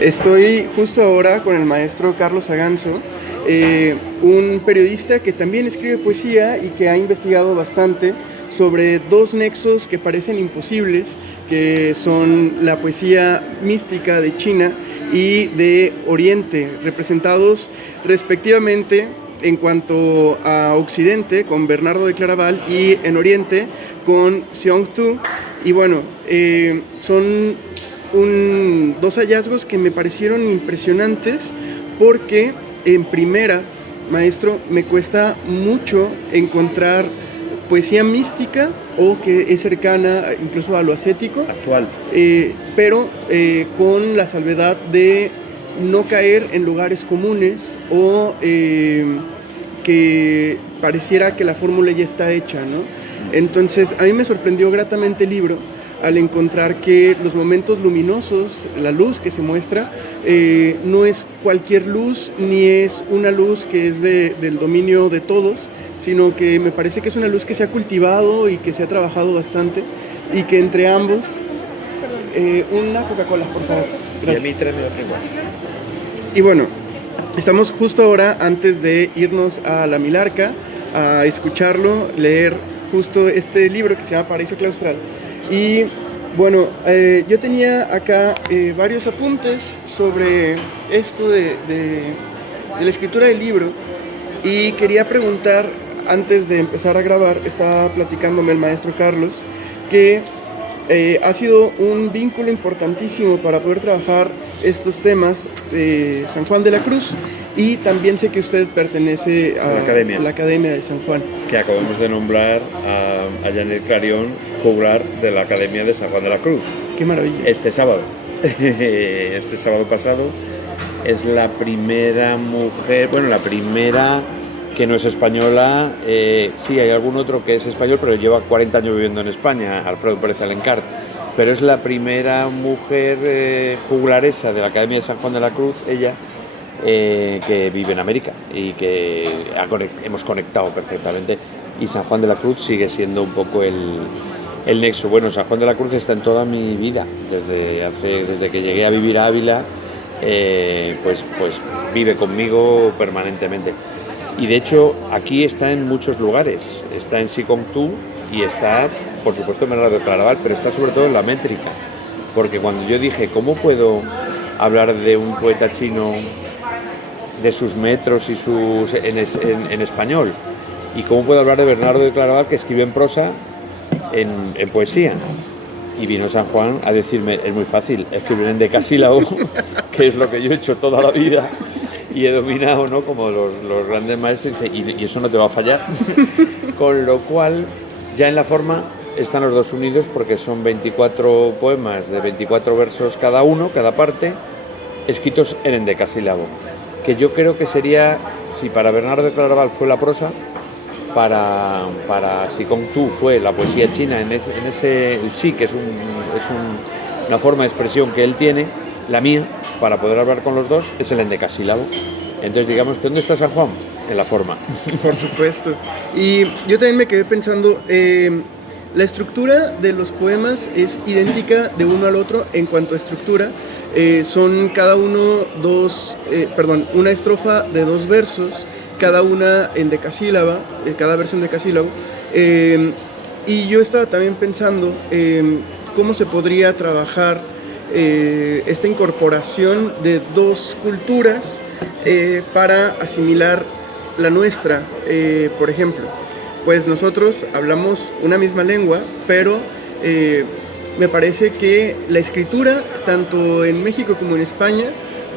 Estoy justo ahora con el maestro Carlos Aganzo, un periodista que también escribe poesía y que ha investigado bastante sobre dos nexos que parecen imposibles, que son la poesía mística de China y de Oriente, representados respectivamente en cuanto a Occidente con Bernardo de Claraval y en Oriente con Xiong Tu. Y bueno, son dos hallazgos que me parecieron impresionantes porque en primera, maestro, me cuesta mucho encontrar poesía mística o que es cercana incluso a lo ascético, Actual. pero con la salvedad de no caer en lugares comunes o que pareciera que la fórmula ya está hecha, ¿no? Entonces, a mí me sorprendió gratamente el libro al encontrar que los momentos luminosos, la luz que se muestra, no es cualquier luz, ni es una luz que es del dominio de todos, sino que me parece que es una luz que se ha cultivado y que se ha trabajado bastante, y que entre ambos... una Coca-Cola, por favor. Gracias. Y a mí tráeme otra igual. Y bueno, estamos justo ahora antes de irnos a La Milarca, a escucharlo, leer justo este libro que se llama Paraíso Claustral. Y bueno, yo tenía acá varios apuntes sobre esto de la escritura del libro, y quería preguntar, antes de empezar a grabar, estaba platicándome el maestro Carlos, que ha sido un vínculo importantísimo para poder trabajar estos temas de San Juan de la Cruz, y también sé que usted pertenece a la Academia de San Juan. Que acabamos de nombrar a Janet Clarion, juglar de la Academia de San Juan de la Cruz. ¡Qué maravilla! Este sábado. Este sábado pasado es la primera mujer, bueno, la primera que no es española. Sí, hay algún otro que es español, pero lleva 40 años viviendo en España, Alfredo Pérez Alencart. Pero es la primera mujer juglaresa de la Academia de San Juan de la Cruz, ella, que vive en América y que hemos conectado perfectamente. Y San Juan de la Cruz sigue siendo un poco el nexo. Bueno, San Juan de la Cruz está en toda mi vida, desde que llegué a vivir a Ávila, pues vive conmigo permanentemente. Y de hecho aquí está en muchos lugares, está en Xi Kong Tu y está, por supuesto, en Bernardo de Claraval, pero está sobre todo en la métrica, porque cuando yo dije, ¿cómo puedo hablar de un poeta chino, de sus metros y en español? ¿Y cómo puedo hablar de Bernardo de Claraval, que escribe en prosa, en poesía? Y vino San Juan a decirme, es muy fácil, escribir en decasílabo, que es lo que yo he hecho toda la vida y he dominado, ¿no?, como los grandes maestros, y eso no te va a fallar. Con lo cual, ya en la forma están los dos unidos, porque son 24 poemas de 24 versos cada uno, cada parte, escritos en endecasílabo, que yo creo que sería, si para Bernardo de Claraval fue la prosa, para Xi Kong Tu fue la poesía china, en ese el sí, que es una forma de expresión que él tiene, la mía, para poder hablar con los dos, es el endecasílabo. Entonces, digamos que ¿dónde está San Juan? En la forma. Por supuesto. Y yo también me quedé pensando, la estructura de los poemas es idéntica de uno al otro en cuanto a estructura. Son cada uno una estrofa de 2 versos, cada una en decasílaba, cada verso en decasílabo. Y yo estaba también pensando cómo se podría trabajar esta incorporación de 2 culturas para asimilar la nuestra. Por ejemplo, pues nosotros hablamos una misma lengua, pero me parece que la escritura, tanto en México como en España,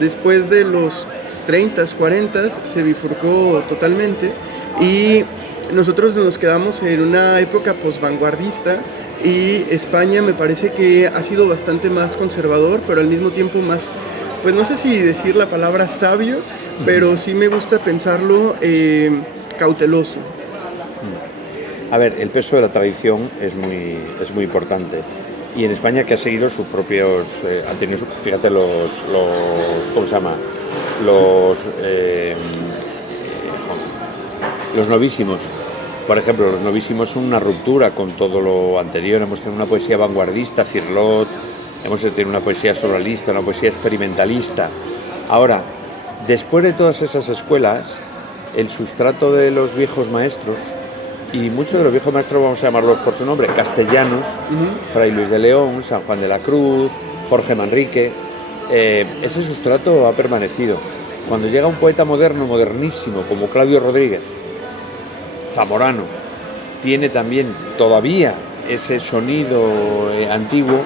después de los 30s, 40s, se bifurcó totalmente, y nosotros nos quedamos en una época posvanguardista, y España me parece que ha sido bastante más conservador, pero al mismo tiempo más, pues no sé si decir la palabra sabio, pero sí me gusta pensarlo cauteloso. A ver, el peso de la tradición es muy importante. Y en España, que ha seguido sus propios... han tenido, fíjate, ¿cómo se llama? Los novísimos. Por ejemplo, los novísimos son una ruptura con todo lo anterior. Hemos tenido una poesía vanguardista, Cirlot, hemos tenido una poesía surrealista, una poesía experimentalista. Ahora, después de todas esas escuelas, el sustrato de los viejos maestros, y muchos de los viejos maestros, vamos a llamarlos por su nombre, castellanos, Fray Luis de León, San Juan de la Cruz, Jorge Manrique, ese sustrato ha permanecido. Cuando llega un poeta moderno, modernísimo, como Claudio Rodríguez, Zamorano, tiene también todavía ese sonido antiguo,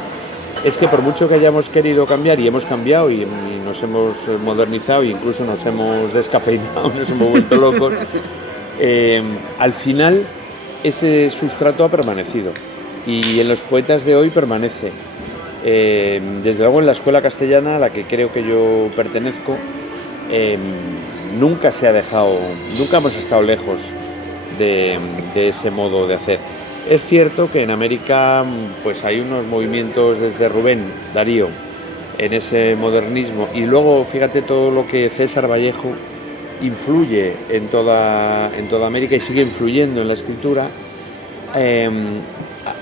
es que por mucho que hayamos querido cambiar, y hemos cambiado y nos hemos modernizado e incluso nos hemos descafeinado, nos hemos vuelto locos, al final ese sustrato ha permanecido y en los poetas de hoy permanece. Desde luego en la escuela castellana a la que creo que yo pertenezco, nunca se ha dejado, nunca hemos estado lejos de ese modo de hacer. Es cierto que en América pues hay unos movimientos desde Rubén Darío en ese modernismo, y luego fíjate todo lo que César Vallejo influye en toda América y sigue influyendo en la escritura.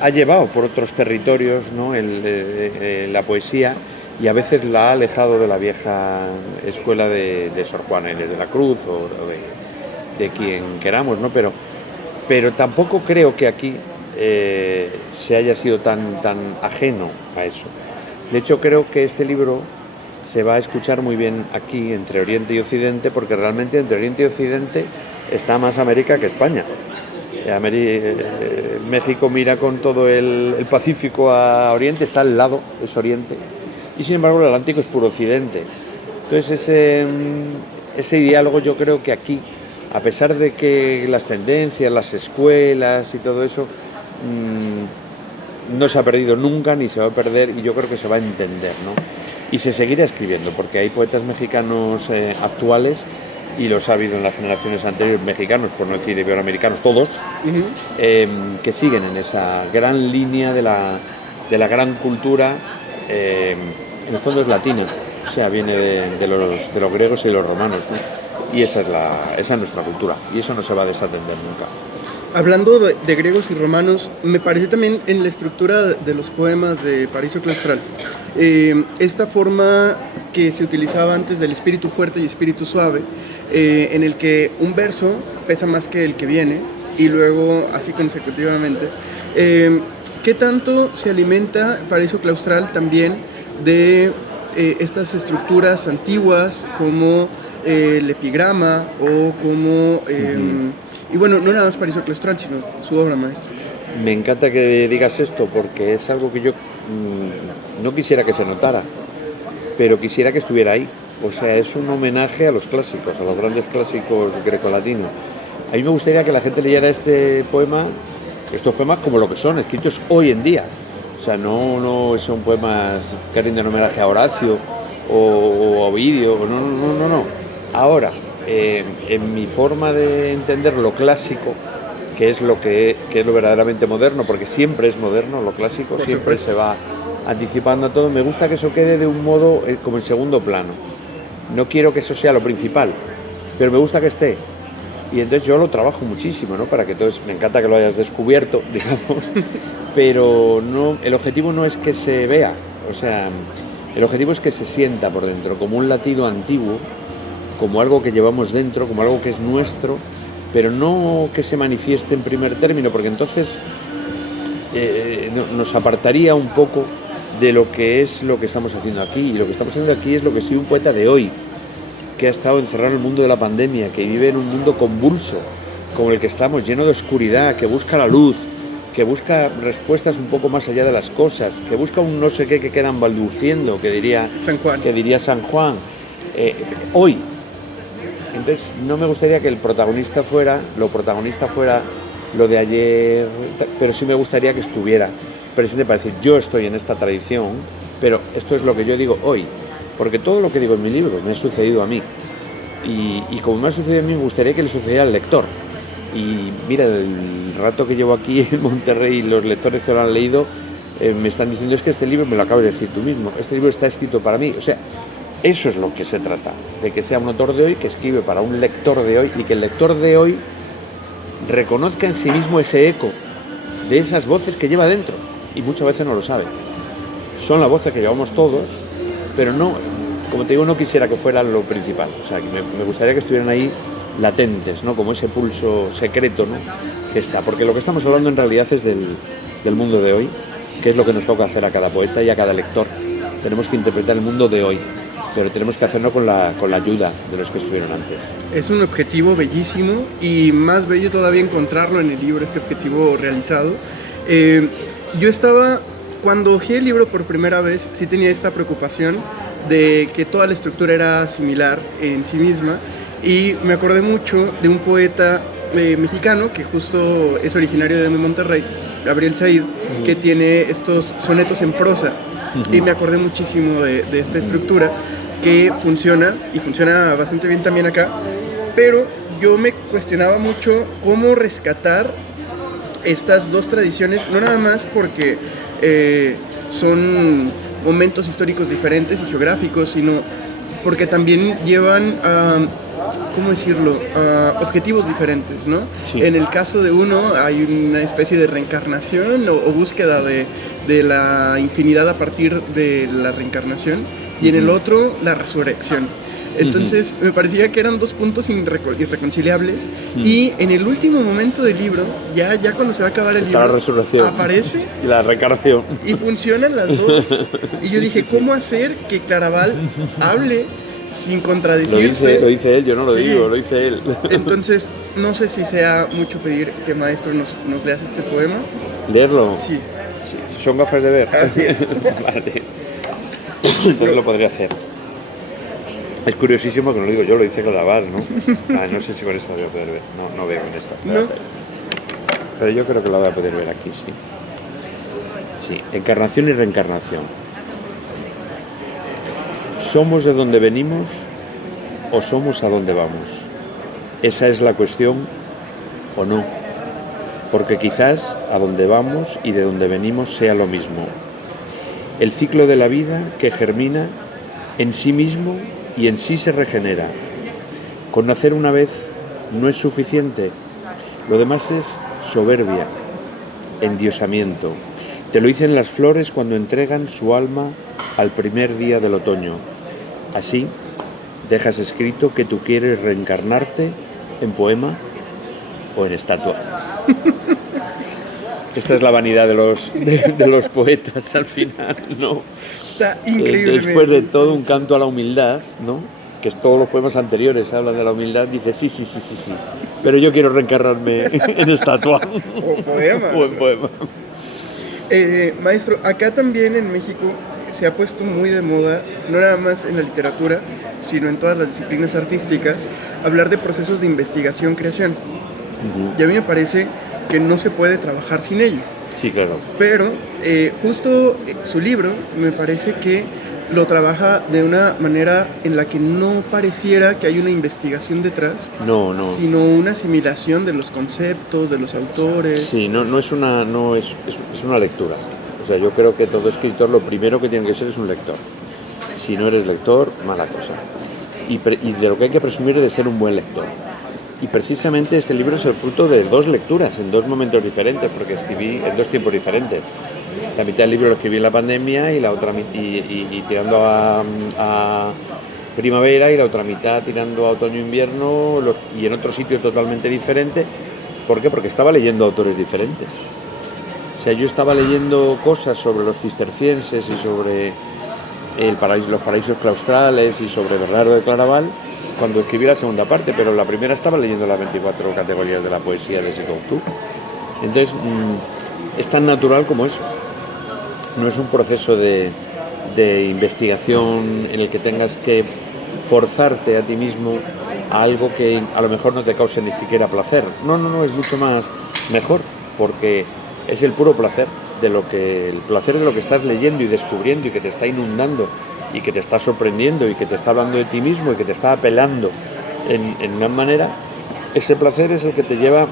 Ha llevado por otros territorios, ¿no? La poesía, y a veces la ha alejado de la vieja escuela de Sor Juana Inés de la Cruz o de quien queramos, ¿no? Pero tampoco creo que aquí se haya sido tan ajeno a eso. De hecho, creo que este libro se va a escuchar muy bien aquí, entre Oriente y Occidente, porque realmente entre Oriente y Occidente está más América que España. México mira con todo el Pacífico a Oriente, está al lado, es Oriente, y sin embargo el Atlántico es puro Occidente. Entonces ese diálogo, yo creo que aquí, a pesar de que las tendencias, las escuelas y todo eso no se ha perdido nunca ni se va a perder, y yo creo que se va a entender, ¿no? Y se seguirá escribiendo, porque hay poetas mexicanos actuales, y los ha habido en las generaciones anteriores, mexicanos, por no decir iberoamericanos, todos, que siguen en esa gran línea de la gran cultura, en el fondo es latina, o sea, viene de los griegos y de los romanos, ¿no? Y esa es nuestra cultura, y eso no se va a desatender nunca. Hablando de griegos y romanos, me pareció también en la estructura de los poemas de Paraíso Claustral, esta forma que se utilizaba antes del espíritu fuerte y espíritu suave, en el que un verso pesa más que el que viene, y luego así consecutivamente. ¿Qué tanto se alimenta Paraíso Claustral también de estas estructuras antiguas como el epigrama o como... Y bueno, no nada más Paraíso Claustral, sino su obra maestra. Me encanta que digas esto, porque es algo que yo no quisiera que se notara, pero quisiera que estuviera ahí. O sea, es un homenaje a los clásicos, a los grandes clásicos grecolatinos. A mí me gustaría que la gente leyera estos poemas como lo que son, escritos hoy en día. O sea, no son poemas que rinden homenaje a Horacio o a Ovidio, no. Ahora, en mi forma de entender lo clásico, que es lo verdaderamente moderno, porque siempre es moderno lo clásico, siempre se va anticipando a todo, me gusta que eso quede de un modo como en segundo plano. No quiero que eso sea lo principal, pero me gusta que esté. Y entonces yo lo trabajo muchísimo, ¿no? Para que todos, me encanta que lo hayas descubierto, digamos, pero no, el objetivo no es que se vea, o sea, el objetivo es que se sienta por dentro, como un latido antiguo, como algo que llevamos dentro, como algo que es nuestro, pero no que se manifieste en primer término, porque entonces nos apartaría un poco de lo que es lo que estamos haciendo aquí. Y lo que estamos haciendo aquí es lo que soy un poeta de hoy, que ha estado encerrado en el mundo de la pandemia, que vive en un mundo convulso, como el que estamos, lleno de oscuridad, que busca la luz, que busca respuestas un poco más allá de las cosas, que busca un no sé qué que quedan balbuciendo, que diría San Juan. Hoy. Entonces no me gustaría que el protagonista fuera lo de ayer, pero sí me gustaría que estuviera presente para decir, yo estoy en esta tradición, pero esto es lo que yo digo hoy, porque todo lo que digo en mi libro me ha sucedido a mí, y como me ha sucedido a mí, me gustaría que le sucediera al lector. Y mira, el rato que llevo aquí en Monterrey, los lectores que lo han leído me están diciendo, es que este libro, me lo acabas de decir tú mismo, este libro está escrito para mí. O sea, eso es lo que se trata, de que sea un autor de hoy que escribe para un lector de hoy, y que el lector de hoy reconozca en sí mismo ese eco de esas voces que lleva dentro, y muchas veces no lo sabe. son las voces que llevamos todos, pero no, como te digo, no quisiera que fuera lo principal. O sea, que me gustaría que estuvieran ahí latentes, ¿no? Como ese pulso secreto, ¿no? Que está. Porque lo que estamos hablando en realidad es del mundo de hoy, que es lo que nos toca hacer a cada poeta y a cada lector. Tenemos que interpretar el mundo de hoy, pero tenemos que hacerlo con la ayuda de los que estuvieron antes. Es un objetivo bellísimo y más bello todavía encontrarlo en el libro, este objetivo realizado. Yo estaba, cuando hojeé el libro por primera vez, sí tenía esta preocupación de que toda la estructura era similar en sí misma, y me acordé mucho de un poeta mexicano que justo es originario de Monterrey, Gabriel Said, que tiene estos sonetos en prosa, y me acordé muchísimo de esta estructura que funciona, y funciona bastante bien también acá, pero yo me cuestionaba mucho cómo rescatar estas dos tradiciones, no nada más porque son momentos históricos diferentes y geográficos, sino porque también llevan a, ¿cómo decirlo?, a objetivos diferentes, ¿no? Sí. En el caso de uno hay una especie de reencarnación o búsqueda de la infinidad a partir de la reencarnación, y en el otro la resurrección. Entonces me parecía que eran dos puntos irreconciliables, y en el último momento del libro, ya cuando se va a acabar el Está libro, la resurrección aparece y la reencarnación. y funcionan las dos. Y yo dije, ¿cómo hacer que Claraval hable sin contradecirse? Lo dice él, yo no lo Sí. digo, lo dice él. Entonces, no sé si sea mucho pedir que maestro nos leas este poema. ¿Leerlo? Sí. Sí. ¿Son gafas de ver? Así es. Vale. Entonces lo podría hacer. Es curiosísimo que no lo digo yo, lo dice Claraval, ¿no? No sé si con esta voy a poder ver. No veo con esta. No. Pero yo creo que la voy a poder ver aquí, sí. Sí, encarnación y reencarnación. ¿Somos de donde venimos o somos a donde vamos? Esa es la cuestión, o no. Porque quizás a donde vamos y de donde venimos sea lo mismo. El ciclo de la vida que germina en sí mismo y en sí se regenera. Con nacer una vez no es suficiente. Lo demás es soberbia, endiosamiento. Te lo dicen las flores cuando entregan su alma al primer día del otoño. Así, dejas escrito que tú quieres reencarnarte en poema o en estatua. Esta es la vanidad de los poetas al final, ¿no? Está increíble. Después de todo un canto a la humildad, ¿no? Que todos los poemas anteriores hablan de la humildad, dice sí. Pero yo quiero reencarnarme en estatua. O poema. O en poema. Maestro, acá también en México se ha puesto muy de moda, no nada más en la literatura, sino en todas las disciplinas artísticas, hablar de procesos de investigación-creación. Y a mí me parece que no se puede trabajar sin ello. Sí, claro. Pero justo su libro me parece que lo trabaja de una manera en la que no pareciera que hay una investigación detrás, No. sino una asimilación de los conceptos, de los autores. Sí, es una lectura. O sea, yo creo que todo escritor lo primero que tiene que ser es un lector. Si no eres lector, mala cosa. Y de lo que hay que presumir es de ser un buen lector. Y precisamente este libro es el fruto de dos lecturas, en dos momentos diferentes, porque escribí en dos tiempos diferentes. La mitad del libro lo escribí en la pandemia y la otra y tirando a primavera, y la otra mitad tirando a otoño-invierno, y en otro sitio totalmente diferente. ¿Por qué? Porque estaba leyendo autores diferentes. O sea, yo estaba leyendo cosas sobre los cistercienses y sobre los paraísos claustrales y sobre Bernardo de Claraval cuando escribí la segunda parte, pero la primera estaba leyendo las 24 categorías de la poesía de Secoutu. Entonces, es tan natural como eso. No es un proceso de investigación en el que tengas que forzarte a ti mismo a algo que a lo mejor no te cause ni siquiera placer. No, es mucho más mejor, porque es el puro placer el placer de lo que estás leyendo y descubriendo y que te está inundando y que te está sorprendiendo y que te está hablando de ti mismo y que te está apelando en una manera. Ese placer es el que te lleva,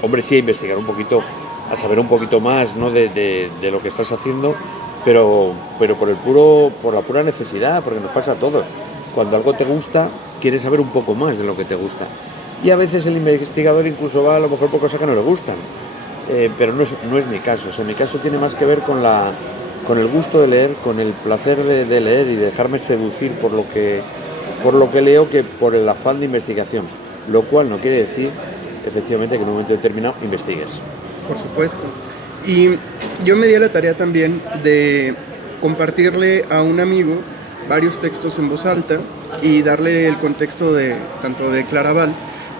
hombre, sí, a investigar un poquito, a saber un poquito más, ¿no? de lo que estás haciendo, pero por la pura necesidad, porque nos pasa a todos. Cuando algo te gusta, quieres saber un poco más de lo que te gusta. Y a veces el investigador incluso va a lo mejor por cosas que no le gustan. Pero no es mi caso. O sea, mi caso tiene más que ver con con el gusto de leer, con el placer de leer y dejarme seducir por lo que leo que por el afán de investigación, lo cual no quiere decir efectivamente que en un momento determinado investigues. Por supuesto. Y yo me di a la tarea también de compartirle a un amigo varios textos en voz alta y darle el contexto de tanto de Claraval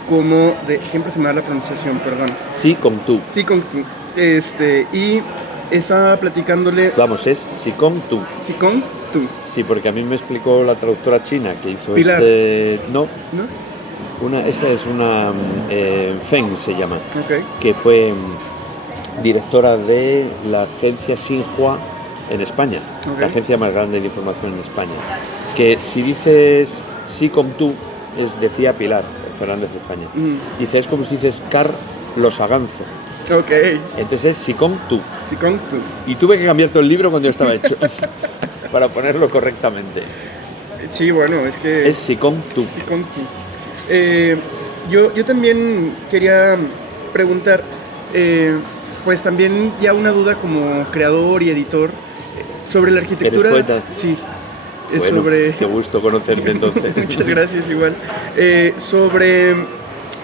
como de, siempre se me da la pronunciación, perdón. Sí, con tú. Sí, con tú. Y estaba platicándole. Vamos, es sí con tú. Sí, con tú. Sí, porque a mí me explicó la traductora china que hizo Pilar. No. ¿No? Esta es una Feng se llama, Okay. que fue directora de la agencia Xinhua en España, Okay. la agencia más grande de información en España. Que si dices sí con tú, decía Pilar Fernández de España. Dice, es como si dices Carlos Aganzo. Ok. Entonces es sí con tú. Sí, con tú. Y tuve que cambiar todo el libro cuando ya estaba hecho para ponerlo correctamente. Sí, bueno, es que. Es sí con tú. Sí, con tú. Yo también quería preguntar, pues también ya una duda como creador y editor sobre la arquitectura. ¿Eres poeta? Sí, es Bueno, sobre. qué gusto conocerte entonces. Muchas gracias, igual. Sobre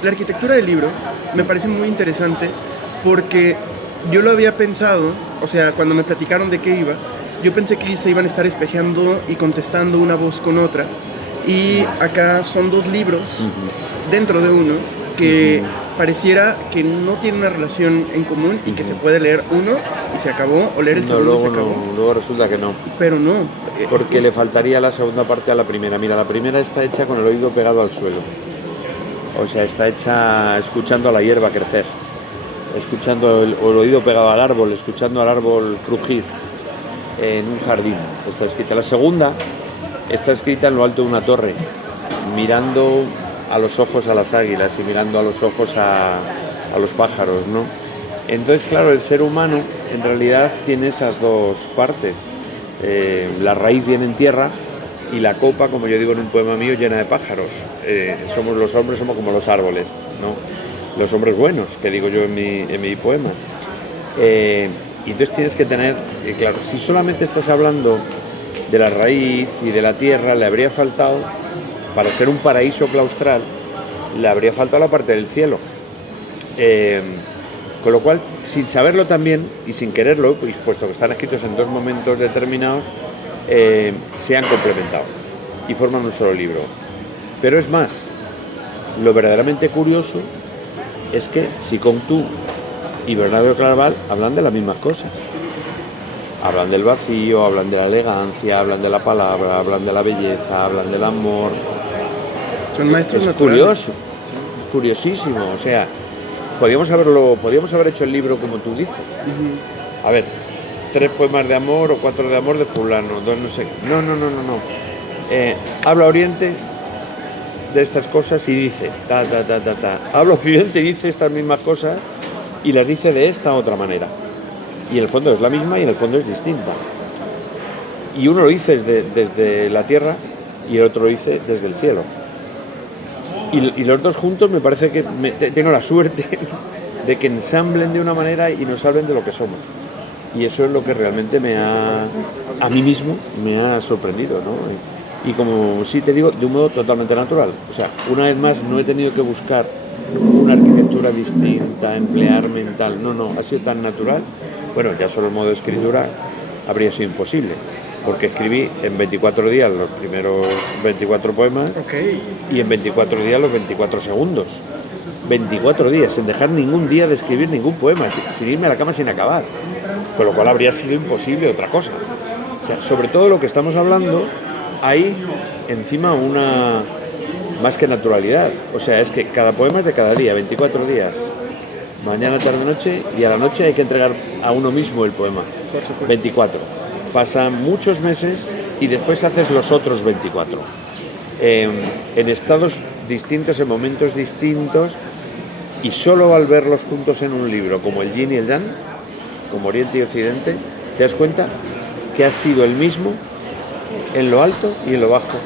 la arquitectura del libro, me parece muy interesante porque yo lo había pensado, o sea, cuando me platicaron de qué iba, yo pensé que se iban a estar espejeando y contestando una voz con otra. Y acá son dos libros dentro de uno que pareciera que no tienen una relación en común y que se puede leer uno y se acabó, o leer el segundo y se acabó. Luego resulta que no. Pero no. Porque le faltaría la segunda parte a la primera. Mira, la primera está hecha con el oído pegado al suelo. O sea, está hecha escuchando a la hierba crecer, escuchando el oído pegado al árbol, escuchando al árbol crujir en un jardín. Está escrita. La segunda está escrita en lo alto de una torre, mirando a los ojos a las águilas y mirando a los ojos a los pájaros, ¿no? Entonces, claro, el ser humano en realidad tiene esas dos partes. La raíz viene en tierra y la copa, como yo digo en un poema mío, llena de pájaros. Somos los hombres, somos como los árboles, ¿no? Los hombres buenos, que digo yo en mi poema. Y entonces tienes que tener, claro, si solamente estás hablando de la raíz y de la tierra, le habría faltado, para ser un paraíso claustral, le habría faltado la parte del cielo. Con lo cual, sin saberlo también y sin quererlo, pues, puesto que están escritos en dos momentos determinados, se han complementado y forman un solo libro. Pero es más, lo verdaderamente curioso es que si con tú y Bernardo Claraval hablan de las mismas cosas. Hablan del vacío, hablan de la elegancia, hablan de la palabra, hablan de la belleza, hablan del amor. Son maestros es naturales. Curioso, curiosísimo. O sea, podíamos haber hecho el libro como tú dices. A ver, 3 poemas de amor o 4 de amor de fulano, 2 no sé. No. Habla Oriente de estas cosas y dice ta. Habla Occidente y dice estas mismas cosas y las dice de esta otra manera. Y en el fondo es la misma y en el fondo es distinta. Y uno lo dice desde la tierra y el otro lo dice desde el cielo. Y los dos juntos me parece que tengo la suerte de que ensamblen de una manera y nos hablen de lo que somos. Y eso es lo que realmente a mí mismo me ha sorprendido, ¿no? Y como sí te digo, de un modo totalmente natural. O sea, una vez más no he tenido que buscar una arquitectura distinta, emplear mental. No, ha sido tan natural. Bueno, ya solo el modo de escritura habría sido imposible, porque escribí en 24 días los primeros 24 poemas y en 24 días los 24 segundos. 24 días, sin dejar ningún día de escribir ningún poema, sin irme a la cama sin acabar. Con lo cual habría sido imposible otra cosa. O sea, sobre todo lo que estamos hablando, hay encima una más que naturalidad. O sea, es que cada poema es de cada día, 24 días. Mañana, tarde, noche, y a la noche hay que entregar a uno mismo el poema. 24. Pasan muchos meses y después haces los otros 24. En estados distintos, en momentos distintos, y solo al verlos juntos en un libro, como el Yin y el Yang, como Oriente y Occidente, te das cuenta que ha sido el mismo en lo alto y en lo bajo,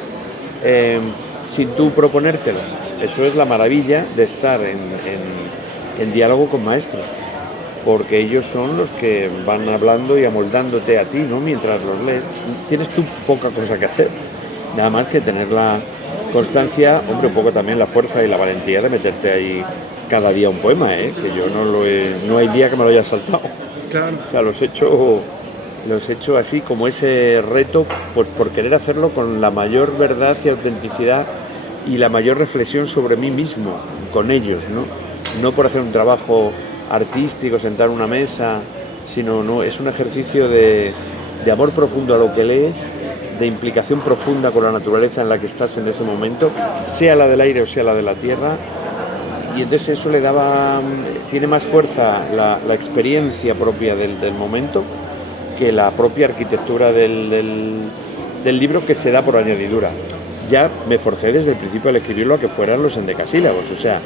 sin tú proponértelo. Eso es la maravilla de estar en diálogo con maestros. porque ellos son los que van hablando y amoldándote a ti, ¿no? Mientras los lees. Tienes tú poca cosa que hacer, nada más que tener la constancia, hombre, un poco también la fuerza y la valentía de meterte ahí cada día un poema, que yo no hay día que me lo haya saltado. Claro. O sea, los he hecho así, como ese reto, pues por querer hacerlo con la mayor verdad y autenticidad y la mayor reflexión sobre mí mismo, con ellos, ¿no? No por hacer un trabajo artístico, sentar una mesa, sino no, es un ejercicio de amor profundo a lo que lees, de implicación profunda con la naturaleza en la que estás en ese momento, sea la del aire o sea la de la tierra, y entonces eso tiene más fuerza la experiencia propia del momento que la propia arquitectura del libro, que se da por añadidura. Ya me forcé desde el principio al escribirlo a que fueran los endecasílabos, o sea,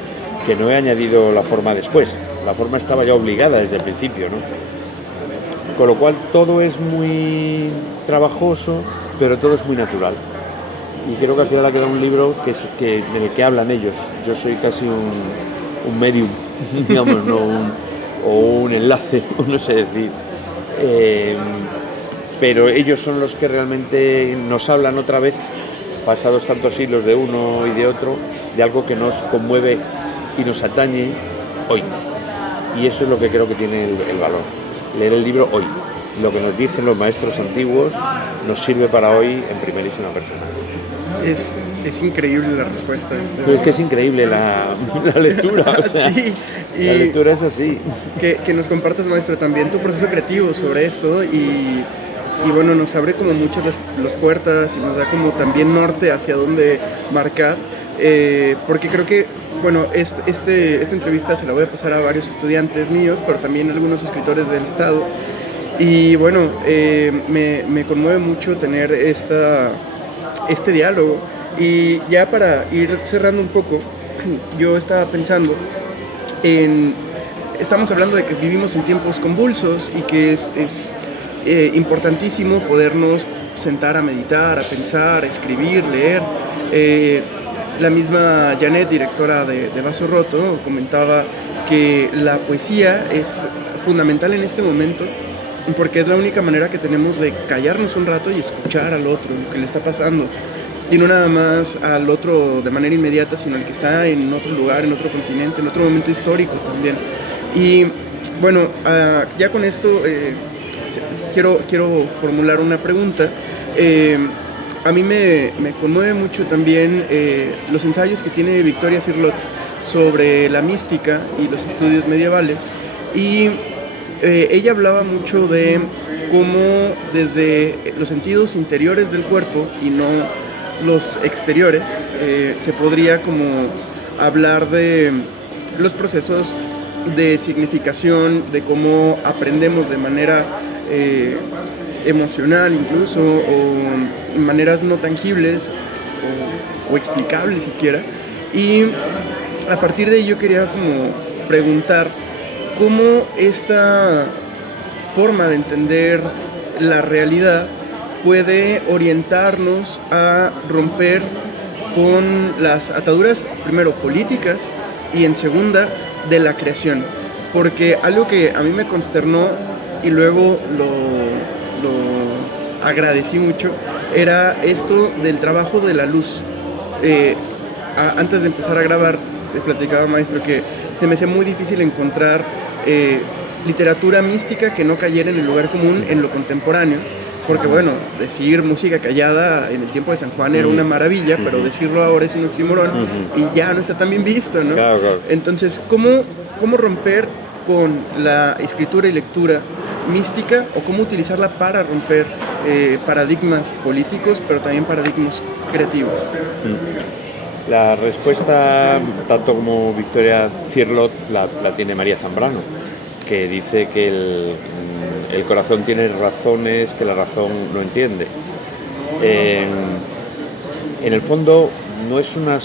que no he añadido la forma después, la forma estaba ya obligada desde el principio, ¿no? Con lo cual todo es muy trabajoso, pero todo es muy natural. Y creo que al final ha quedado un libro en el que hablan ellos. Yo soy casi un medium, digamos, ¿no? o un enlace, no sé decir. Pero ellos son los que realmente nos hablan otra vez, pasados tantos siglos de uno y de otro, de algo que nos conmueve y nos atañe hoy. Y eso es lo que creo que tiene el valor. Leer el libro hoy. Lo que nos dicen los maestros antiguos nos sirve para hoy en primerísima persona. Es increíble la respuesta. Pero es que es increíble la lectura. O sea, sí, la lectura es así. Que nos compartas, maestro, también tu proceso creativo sobre esto y bueno, nos abre como muchas las puertas y nos da como también norte hacia dónde marcar, porque creo que, bueno, esta entrevista se la voy a pasar a varios estudiantes míos, pero también a algunos escritores del estado, y bueno, me conmueve mucho tener este diálogo. Y ya para ir cerrando un poco, yo estaba pensando estamos hablando de que vivimos en tiempos convulsos y que es importantísimo podernos sentar a meditar, a pensar, a escribir, leer. La misma Janet, directora de Vaso Roto, comentaba que la poesía es fundamental en este momento porque es la única manera que tenemos de callarnos un rato y escuchar al otro, lo que le está pasando. Y no nada más al otro de manera inmediata, sino al que está en otro lugar, en otro continente, en otro momento histórico también. Y bueno, ya con esto quiero formular una pregunta. A mí me conmueve mucho también los ensayos que tiene Victoria Cirlot sobre la mística y los estudios medievales. Y ella hablaba mucho de cómo desde los sentidos interiores del cuerpo y no los exteriores se podría como hablar de los procesos de significación, de cómo aprendemos de manera emocional incluso, o maneras no tangibles o explicables siquiera. Y a partir de ello quería como preguntar cómo esta forma de entender la realidad puede orientarnos a romper con las ataduras, primero políticas y en segunda de la creación. Porque algo que a mí me consternó y luego lo agradecí mucho era esto del trabajo de la luz. Antes de empezar a grabar, le platicaba, maestro, que se me hacía muy difícil encontrar literatura mística que no cayera en el lugar común en lo contemporáneo, porque bueno, decir música callada en el tiempo de San Juan era una maravilla, pero decirlo ahora es un oxímoron y ya no está tan bien visto, ¿no? Claro. Entonces, ¿cómo romper con la escritura y lectura mística, o cómo utilizarla para romper paradigmas políticos, pero también paradigmas creativos? La respuesta, tanto como Victoria Cirlot, la tiene María Zambrano, que dice que el corazón tiene razones que la razón no entiende. En el fondo no es una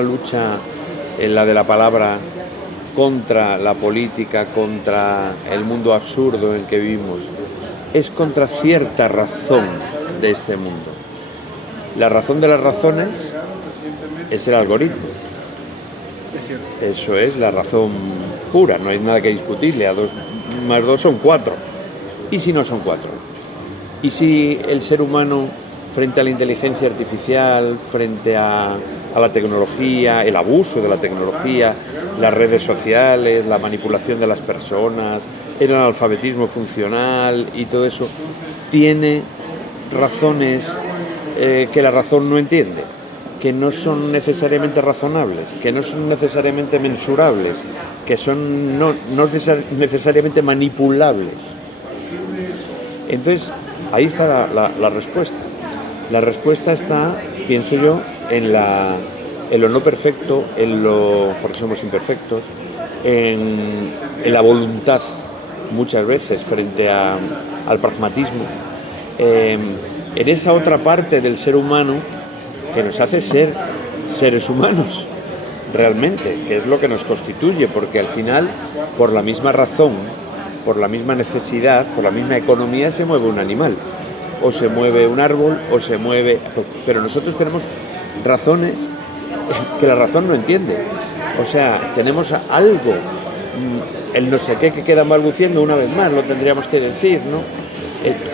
lucha en la de la palabra contra la política, contra el mundo absurdo en que vivimos, es contra cierta razón de este mundo. La razón de las razones es el algoritmo. Es cierto. Eso es la razón pura, no hay nada que discutirle. A 2 más 2 son 4. ¿Y si no son 4? ¿Y si el ser humano, frente a la inteligencia artificial, frente a la tecnología, el abuso de la tecnología, las redes sociales, la manipulación de las personas, el analfabetismo funcional y todo eso, tiene razones que la razón no entiende, que no son necesariamente razonables, que no son necesariamente mensurables, que son no necesariamente manipulables? Entonces, ahí está la respuesta. La respuesta está, pienso yo, en lo no perfecto, porque somos imperfectos, en la voluntad, muchas veces, frente al pragmatismo, en esa otra parte del ser humano que nos hace ser seres humanos, realmente, que es lo que nos constituye, porque al final, por la misma razón, por la misma necesidad, por la misma economía, se mueve un animal, o se mueve un árbol, o se mueve... Pero nosotros tenemos razones que la razón no entiende. O sea, tenemos algo, el no sé qué que queda balbuciendo una vez más, lo tendríamos que decir, ¿no?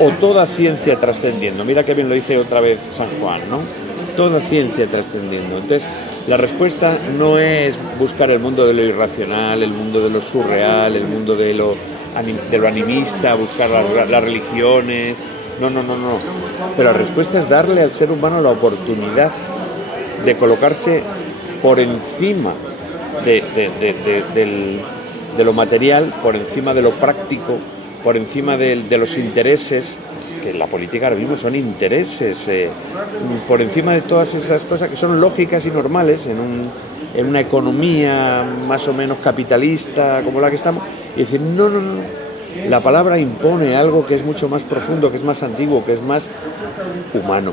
O toda ciencia trascendiendo. Mira qué bien lo dice otra vez San Juan, ¿no? Toda ciencia trascendiendo. Entonces, la respuesta no es buscar el mundo de lo irracional, el mundo de lo surreal, el mundo de lo animista, buscar las religiones. No. Pero la respuesta es darle al ser humano la oportunidad de colocarse por encima de lo material, por encima de lo práctico, por encima de los intereses, que en la política ahora mismo son intereses, por encima de todas esas cosas que son lógicas y normales en una economía más o menos capitalista como la que estamos, y decir, no. La palabra impone algo que es mucho más profundo, que es más antiguo, que es más humano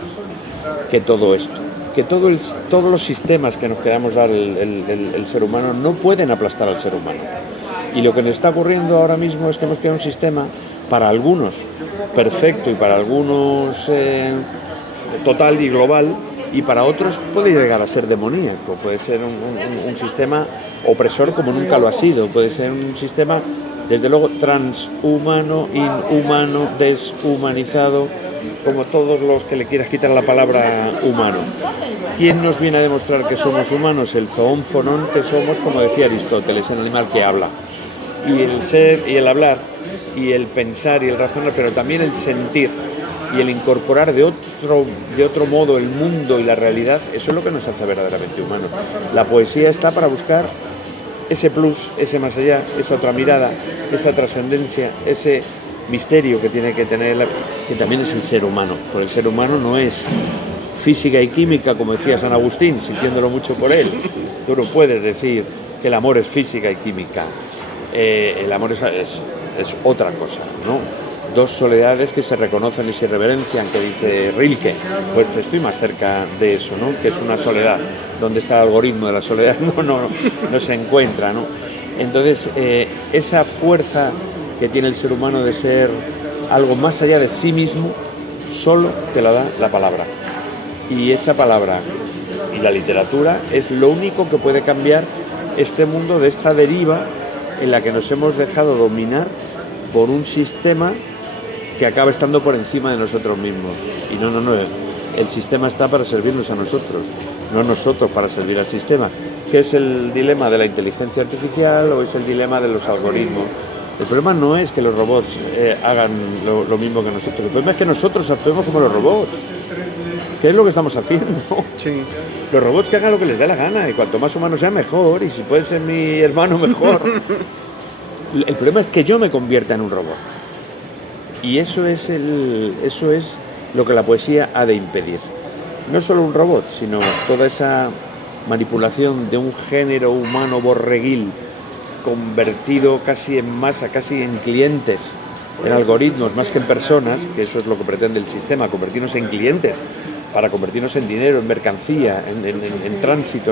que todo esto. Que todos los sistemas que nos queramos dar el ser humano no pueden aplastar al ser humano. Y lo que nos está ocurriendo ahora mismo es que hemos creado un sistema, para algunos perfecto y para algunos total y global, y para otros puede llegar a ser demoníaco, puede ser un sistema opresor como nunca lo ha sido, puede ser un sistema desde luego transhumano, inhumano, deshumanizado, como todos los que le quieras quitar la palabra humano. ¿Quién nos viene a demostrar que somos humanos? El zoon fonón que somos, como decía Aristóteles, el animal que habla. Y el ser y el hablar, y el pensar y el razonar, pero también el sentir y el incorporar de otro modo el mundo y la realidad, eso es lo que nos hace verdaderamente humanos. La poesía está para buscar ese plus, ese más allá, esa otra mirada, esa trascendencia, ese misterio que tiene que tener, que también es el ser humano. Porque el ser humano no es física y química, como decía San Agustín, sintiéndolo mucho por él. Tú no puedes decir que el amor es física y química. El amor es otra cosa, ¿no? Dos soledades que se reconocen y se reverencian, que dice Rilke. Pues estoy más cerca de eso, ¿no? Que es una soledad. ¿Dónde está el algoritmo de la soledad? No se encuentra, ¿no? Entonces, esa fuerza que tiene el ser humano de ser algo más allá de sí mismo, solo te la da la palabra. Y esa palabra y la literatura es lo único que puede cambiar este mundo de esta deriva en la que nos hemos dejado dominar por un sistema que acaba estando por encima de nosotros mismos. Y no, el sistema está para servirnos a nosotros, no nosotros para servir al sistema. ¿Qué es el dilema de la inteligencia artificial o es el dilema de los algoritmos? El problema no es que los robots hagan lo mismo que nosotros, el problema es que nosotros actuemos como los robots. ¿Qué es lo que estamos haciendo? Sí. Los robots que hagan lo que les dé la gana, y cuanto más humanos sean, mejor, y si puede ser mi hermano, mejor. El problema es que yo me convierta en un robot. Y eso es lo que la poesía ha de impedir. No solo un robot, sino toda esa manipulación de un género humano borreguil convertido casi en masa, casi en clientes, en algoritmos más que en personas, que eso es lo que pretende el sistema, convertirnos en clientes para convertirnos en dinero, en mercancía, en tránsito,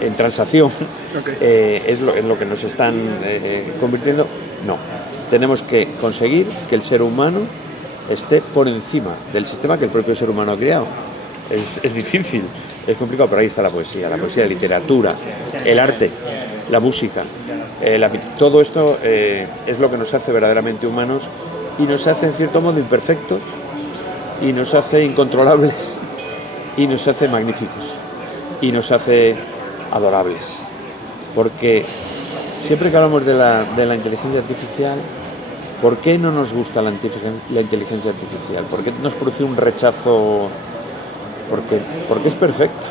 en transacción. Okay. Es lo que nos están convirtiendo. No, tenemos que conseguir que el ser humano esté por encima del sistema que el propio ser humano ha creado. Es difícil, Es complicado, pero ahí está la poesía, la literatura, el arte, la música. Todo esto es lo que nos hace verdaderamente humanos y nos hace en cierto modo imperfectos y nos hace incontrolables y nos hace magníficos y nos hace adorables. Porque siempre que hablamos de la inteligencia artificial, ¿por qué no nos gusta la inteligencia artificial? ¿Por qué nos produce un rechazo? Porque es perfecta.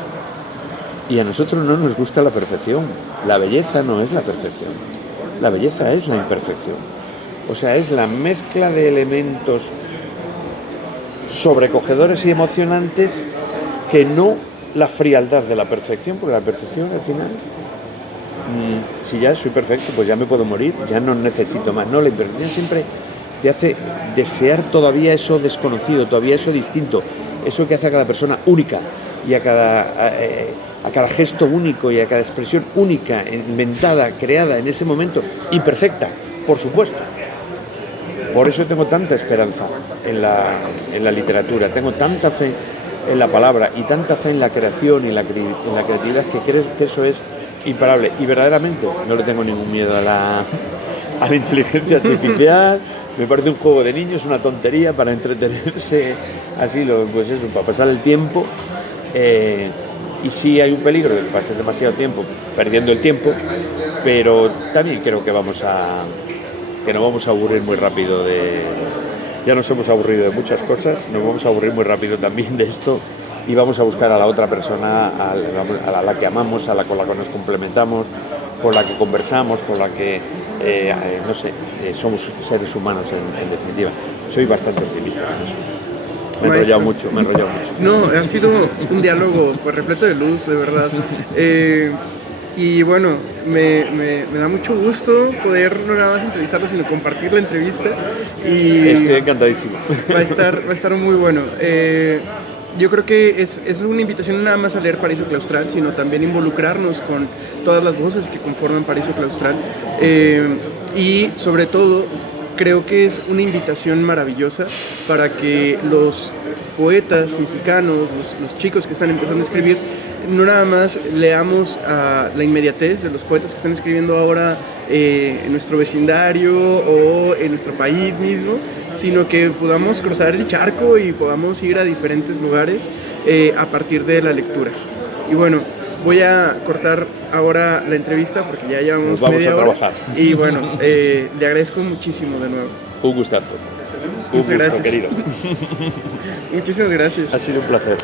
Y a nosotros no nos gusta la perfección. La belleza no es la perfección. La belleza es la imperfección. O sea, es la mezcla de elementos sobrecogedores y emocionantes que no la frialdad de la perfección, porque la perfección al final, si ya soy perfecto, pues ya me puedo morir, ya no necesito más. No, la imperfección siempre te hace desear todavía eso desconocido, todavía eso distinto, eso que hace a cada persona única y a cada gesto único y a cada expresión única, inventada, creada en ese momento, imperfecta, por supuesto. Por eso tengo tanta esperanza en la literatura, tengo tanta fe en la palabra y tanta fe en la creación y en la creatividad que creo que eso es imparable. Y verdaderamente no le tengo ningún miedo a la inteligencia artificial. Me parece un juego de niños, una tontería para entretenerse, así, pues eso, para pasar el tiempo. Y sí hay un peligro de que pases demasiado tiempo perdiendo el tiempo, pero también creo que no vamos a aburrir muy rápido ya nos hemos aburrido de muchas cosas, nos vamos a aburrir muy rápido también de esto y vamos a buscar a la otra persona, a la que amamos, con la que nos complementamos, con la que conversamos, con la que, no sé, somos seres humanos en definitiva. Soy bastante optimista en eso. Me he enrollado mucho. No, ha sido un diálogo pues repleto de luz, de verdad. Y bueno, me da mucho gusto poder no nada más entrevistarlo, sino compartir la entrevista. Y estoy encantadísimo. Va a estar muy bueno. Yo creo que es una invitación no nada más a leer Paraíso Claustral, sino también involucrarnos con todas las voces que conforman Paraíso Claustral. Y sobre todo, creo que es una invitación maravillosa para que los poetas mexicanos, los chicos que están empezando a escribir, no nada más leamos a la inmediatez de los poetas que están escribiendo ahora en nuestro vecindario o en nuestro país mismo, sino que podamos cruzar el charco y podamos ir a diferentes lugares a partir de la lectura. Y bueno, voy a cortar ahora la entrevista porque ya llevamos media hora. Trabajar. Y bueno, le agradezco muchísimo de nuevo. Un gustazo. Muchas gracias. Querido. Muchísimas gracias. Ha sido un placer.